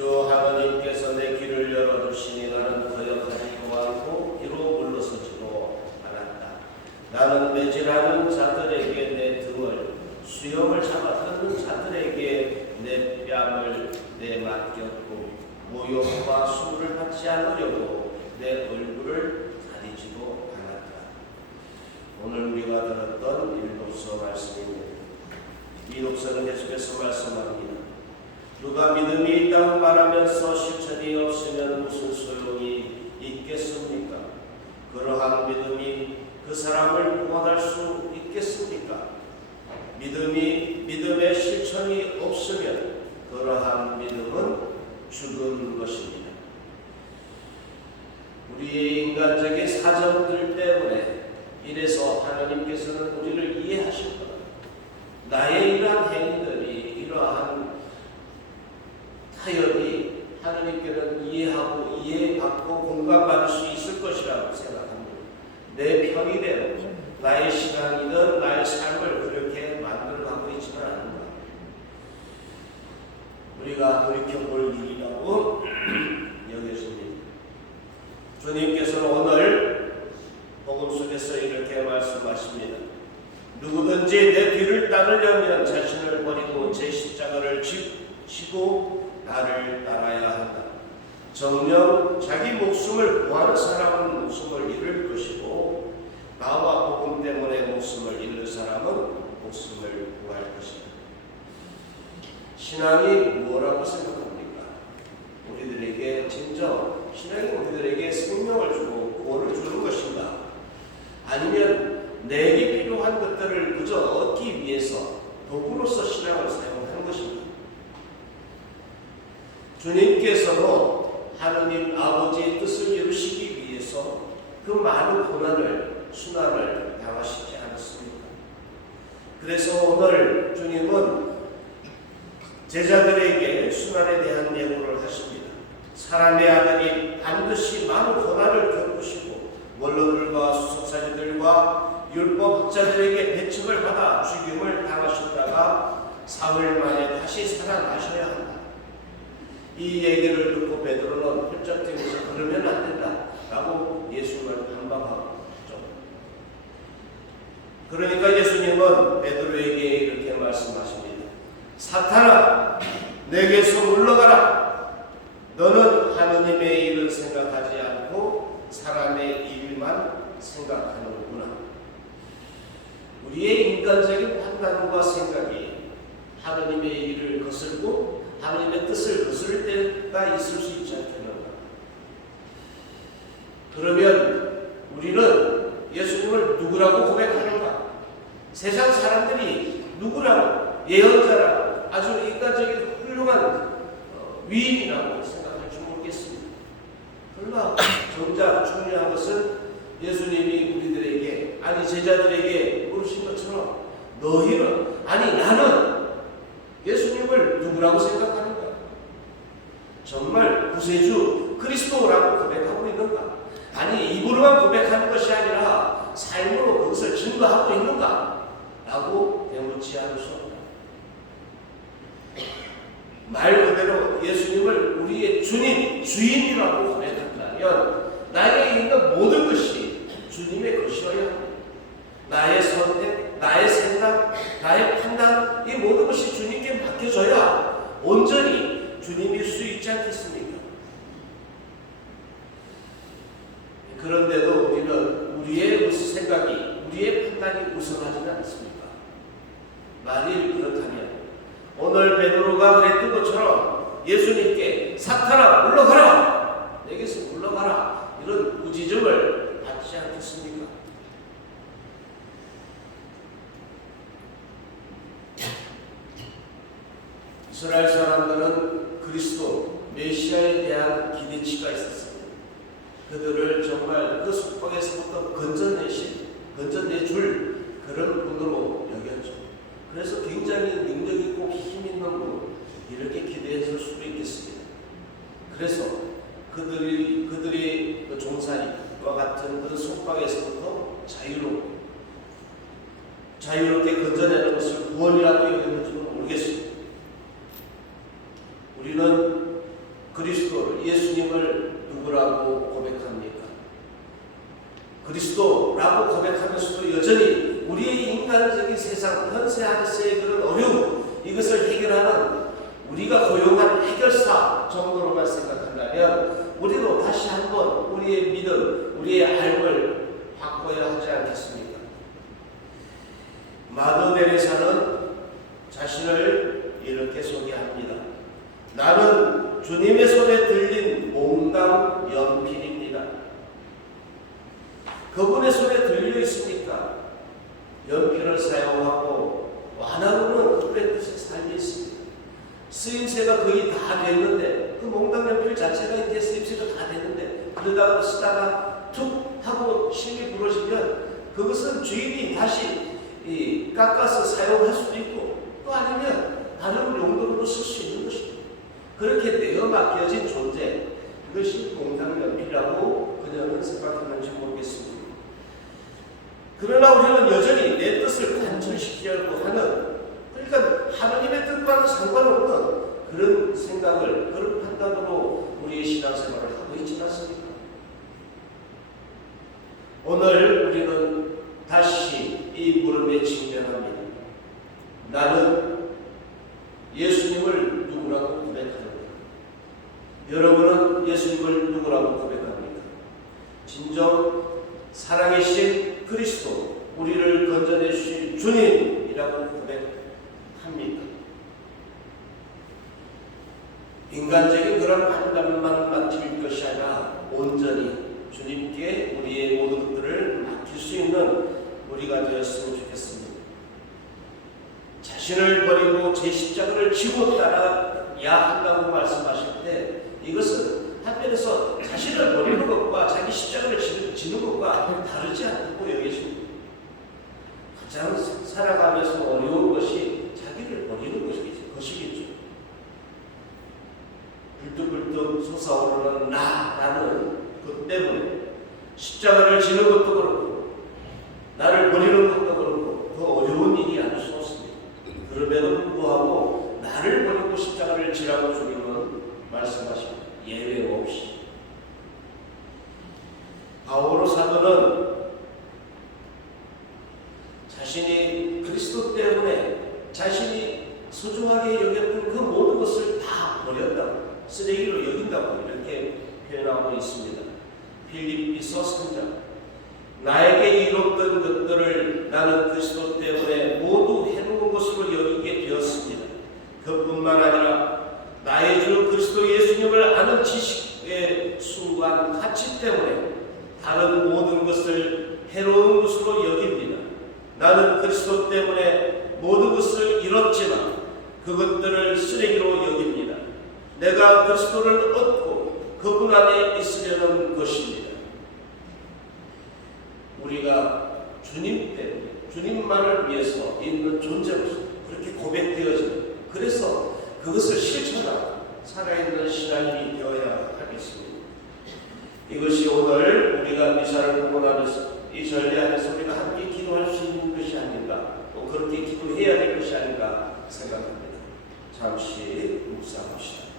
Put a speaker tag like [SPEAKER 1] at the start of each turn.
[SPEAKER 1] 주 하나님께서 내 길을 열어주시니 나는 거역하지도 않고 이로 물러서지도 않았다. 나는 매질하는 자들에게 내 등을 수염을 뜯는 자들에게 내 뺨을 내 맡겼고 모욕과 수를 받지 않으려고 내 얼굴을 가리지도 않았다. 오늘 우리가 들었던 일독서 말씀입니다. 이 독서는 계속해서 말씀합니다. 누가 믿음이 있다고 말하면서 실천이 없으면 무슨 소용이 있겠습니까? 그러한 믿음이 그 사람을 구원할 수 있겠습니까? 믿음이 믿음의 실천이 없으면 그러한 믿음은 죽은 것입니다. 우리의 인간적인 사정들 때문에 이래서 하나님께서는 우리를 이해하실 거다. 나의 이러한 행위들이 이러한 타협이 하나님께는 이해하고 이해받고 공감받을 수 있을 것이라고 생각합니다. 내 편의대로 나의 신앙이든 나의 삶을 그렇게 만들어가고 있지는 않은가. 우리가 돌이켜볼 일이라고 여겨집니다. 주님께서는 오늘 복음 속에서 이렇게 말씀하십니다. 누구든지 내 뒤를 따르려면 자신을 버리고 제 십자가를 지- 지고 나를 따라야 한다. 정녕 자기 목숨을 구하는 사람은 목숨을 잃을 것이고 나와 복음 때문에 목숨을 잃는 사람은 목숨을 구할 것이다. 신앙이 뭐라고 생각합니까? 우리들에게 진정 신앙이 우리들에게 생명을 주고 구원을 주는 것인가? 아니면 내게 필요한 것들을 그저 얻기 위해서 도구로서 신앙을 사용하는 것인가? 주님께서도 하느님 아버지의 뜻을 이루시기 위해서 그 많은 고난을 순환을 당하시지 않았습니까? 그래서 오늘 주님은 제자들에게 순환에 대한 예고를 하십니다. 사람의 아들이 반드시 많은 고난을 겪으시고 원로들과 수석사제들과 율법학자들에게 배척을 받아 죽임을 당하셨다가 사흘 만에 다시 살아나셔야 한다. 이 얘기를 듣고 베드로는 훌쩍 뛰면서 그러면 안 된다 라고 예수님을 반박하고. 그러니까 예수님은 베드로에게 이렇게 말씀하십니다. 사탄아, 내게서 물러가라. 너는 하느님의 일을 생각하지 않고 사람의 일만 생각하는구나. 우리의 인간적인 판단과 생각이 하느님의 일을 거슬고 하느님의 뜻을 거스를 때가 있을 수 있지 않겠는가? 그러면 우리는 예수님을 누구라고 고백하는가? 세상 사람들이 누구라고 예언자라고 아주 인간적인 훌륭한 어, 위인이라고 생각할지 모르겠습니다. 그러나 정작 중요한 것은 예수님이 우리들에게 아니 제자들에게 물으신 것처럼 너희는 아니 나는 예수님을 누구라고 생각하는가? 정말 구세주 그리스도라고 고백하고 있는가? 아니 입으로만 고백하는 것이 아니라 삶으로 그것을 증거하고 있는가? 라고 되묻지 않을 수 없다. 말 그대로 예수님을 우리의 주님, 주인이라고 고백한다면 나에게 있는 모든 것이 주님의 것이어야 합니다. 나의 선택, 나의 생각, 나의 판단, 이 모든 것이 주님께 맡겨져야 온전히 주님일 수 있지 않겠습니까? 그런데도 우리는 우리의 생각이, 우리의 판단이 우선하지는 않습니까? 만일 그렇다면 오늘 베드로가 그랬던 것처럼 예수님께 사탄아 물러가라 내게서 물러가라 이런 우지정을 받지 않겠습니까? 이스라엘 사람들은 그리스도 메시아에 대한 기대치가 있었습니다. 그들을 정말 그 속박에서부터 건져내신, 건져내줄 그런 분으로 여겼죠. 그래서 굉장히 능력 있고 힘 있는 분 이렇게 기대했을 수도 있겠습니다. 그래서 그들이 그들이 그 종살이와 같은 그 속박에서부터 자유로 자유롭게 건져내는 것을 구원이라고 여겼는지도 모르겠습니다. 우리는 누구라고 고백합니까? 그리스도라고 고백하면서도 여전히 세상 현세 안에서의 그런 어려움 이것을 해결하는 우리가 고용한 해결사 정도로만 생각한다면 우리도 다시 한번 우리의 믿음, 우리의 알을 바꿔야 하지 않겠습니까? 마더 데레사는 자신을 이렇게 소개합니다. 나는 주님의 손에 들린 몽당 연필입니다. 그분의 손에 들려 있으니까 연필을 사용하고 완화로는 뜻에 달려 있습니다. 쓰임새가 거의 다 됐는데 그 몽당 연필 자체가 이제 쓰임새가 다 됐는데 그러다가 쓰다가 툭 하고 실이 부러지면 그것은 주인이 다시 이 깎아서 사용할 수도 있고 또 아니면 다른 용도로도 쓸수 있는 것입니다. 그렇게 내어 맡겨진 존재 그것이 공당연필이라고 그녀는 생각했는지 모르겠습니다. 그러나 우리는 여전히 내 뜻을 관철시키려고 하는 그러니까 하나님의 뜻과는 상관없는 그런 생각을 그런 판단으로 우리의 신앙생활을 하고 있지 않습니까? 오늘 우리는 다시 이 물음에 직면합니다. 나는 예수님을 누구라고 고백하는가? 여러분은 예수님을 누구라고 고백합니까? 진정 살아계신 그리스도, 우리를 건져내 주신 주님이라고 고백합니까? 인간적인 그런 판단만 맡길 것이 아니라 온전히 주님께 우리의 모든 것들을 맡길 수 있는 우리가 되었으면 좋겠습니다. 자신을 버리고 제 십자가를 지고 따라야 한다고 말씀하실 때 이것은 한편에서 자신을 버리는 것과 자기 십자가를 지는, 것과 다르지 여기십니다. 가장 살아가면서 어려운 것이 자기를 버리는 것이겠죠. 것이겠죠. 불뚝불뚝 솟아오르는 나라는 것 때문에 십자가를 지는 것도 그렇고 나를 버리는 것도 그렇고 더 어려운 일이 아닐 수 없습니다. 그럼에도 불구하고 나를 버리고 십자가를 지라고 주님은 말씀하십니다. 예외 없이. 바오로 사도는 자신이 그리스도 때문에 자신이 소중하게 여겼던 그 모든 것을 다 버렸다고 쓰레기로 여긴다고 이렇게 표현하고 있습니다. 필립비서 3장 나에게 이뤘던 것들을 나는 그리스도 때문에 모두 해놓은 것으로 여기게 되었습니다. 그뿐만 아니라 나의 주 그리스도 예수님을 아는 지식의 숭고한 가치 때문에 다른 모든 것을 해로운 것으로 여깁니다. 나는 그리스도 때문에 모든 것을 잃었지만 그것들을 쓰레기로 여깁니다. 내가 그리스도를 얻고 그분 안에 있으려는 것입니다. 우리가 주님 때문에 주님만을 위해서 있는 존재로서 그렇게 고백되어지는 그래서 그것을 실천하고 살아있는 신앙인이 되어야 하겠습니다. 이것이 오늘 우리가 미사를 공헌하면서 이 전례 안에서 우리가 함께 기도할 수 있는 것이 아닌가 또 그렇게 기도해야 될 것이 아닌가 생각합니다. 잠시 묵상합시다.